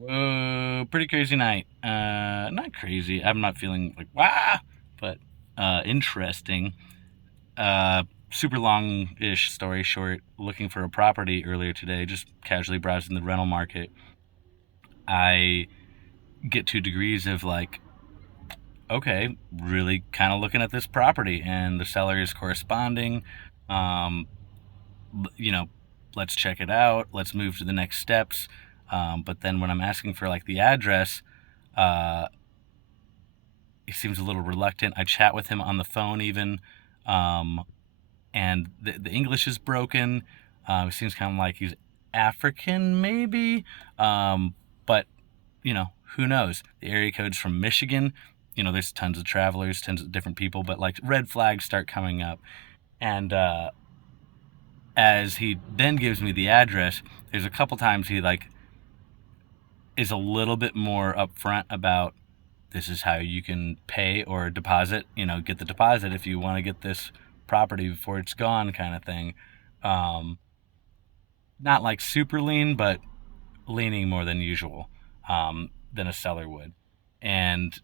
Whoa, pretty crazy night. Not crazy. I'm not feeling like wow, but interesting. Super long-ish story short. Looking for a property earlier today, just casually browsing the rental market. I get 2 degrees of like, okay, really kind of looking at this property, and the seller is corresponding. Um, you know, let's check it out. Let's move to the next steps. But then when I'm asking for like the address, uh, he seems a little reluctant. I chat with him on the phone even, um, and the English is broken. He seems kind of like he's African, maybe, but who knows? The area code's from Michigan. There's tons of travelers, tons of different people, but like red flags start coming up, and as he then gives me the address, there's a couple times he like is a little bit more upfront about this is how you can pay or deposit, get the deposit if you want to get this property before it's gone, kind of thing. Um, Not like super lean, but leaning more than usual, than a seller would. And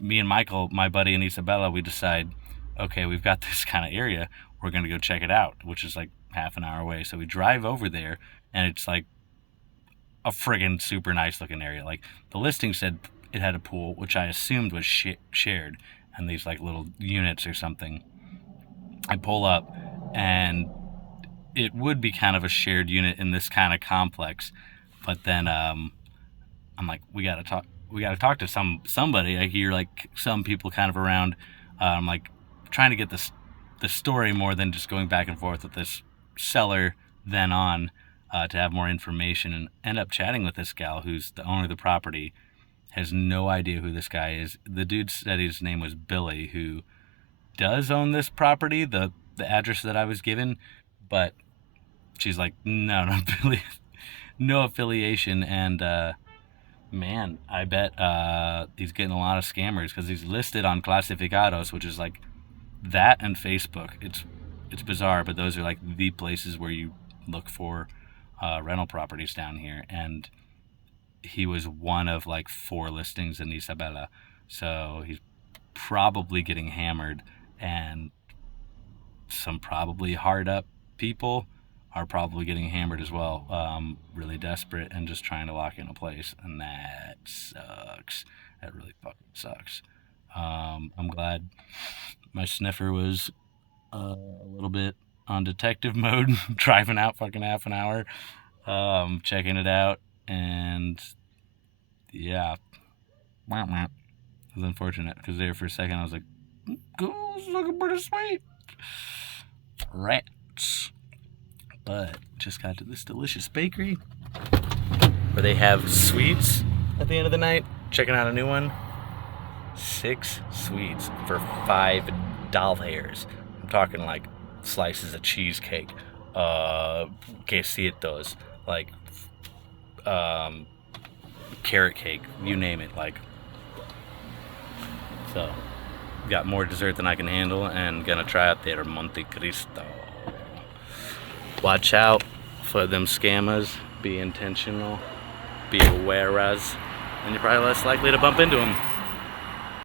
me and Michael, my buddy, and Isabella, we decide, okay, we've got this kind of area. We're going to go check it out, which is like half an hour away. So we drive over there, and it's like a friggin' super nice looking area. Like the listing said it had a pool, which I assumed was shared, and these like little units or something. I pull up, and it would be kind of a shared unit in this kind of complex, but then I'm like, we gotta talk. We gotta talk to somebody. I hear like some people kind of around. I'm like trying to get the story more than just going back and forth with this seller. Then on to have more information and end up chatting with this gal who's the owner of the property. Has no idea who this guy is. The dude said his name was Billy, who does own this property, the address that I was given, but she's like, no, not Billy, no affiliation, and man, I bet he's getting a lot of scammers because he's listed on Clasificados, which is like that and Facebook. It's bizarre, but those are like the places where you look for rental properties down here, and he was one of like 4 listings in Isabela, so he's probably getting hammered, and some probably hard up people are probably getting hammered as well, really desperate and just trying to lock in a place, and that sucks. That really fucking sucks. I'm glad my sniffer was a little bit on detective mode, driving out fucking half an hour, checking it out, and yeah, it was unfortunate because there for a second I was like, "This is looking pretty sweet." Rats. But just got to this delicious bakery where they have sweets at the end of the night. Checking out a new one. 6 sweets for $5. I'm talking like slices of cheesecake, quesitos, like carrot cake, you name it. Like, so got more dessert than I can handle, and gonna try out their Monte Cristo. Watch out for them scammers. Be intentional. Be aware as, and you're probably less likely to bump into them.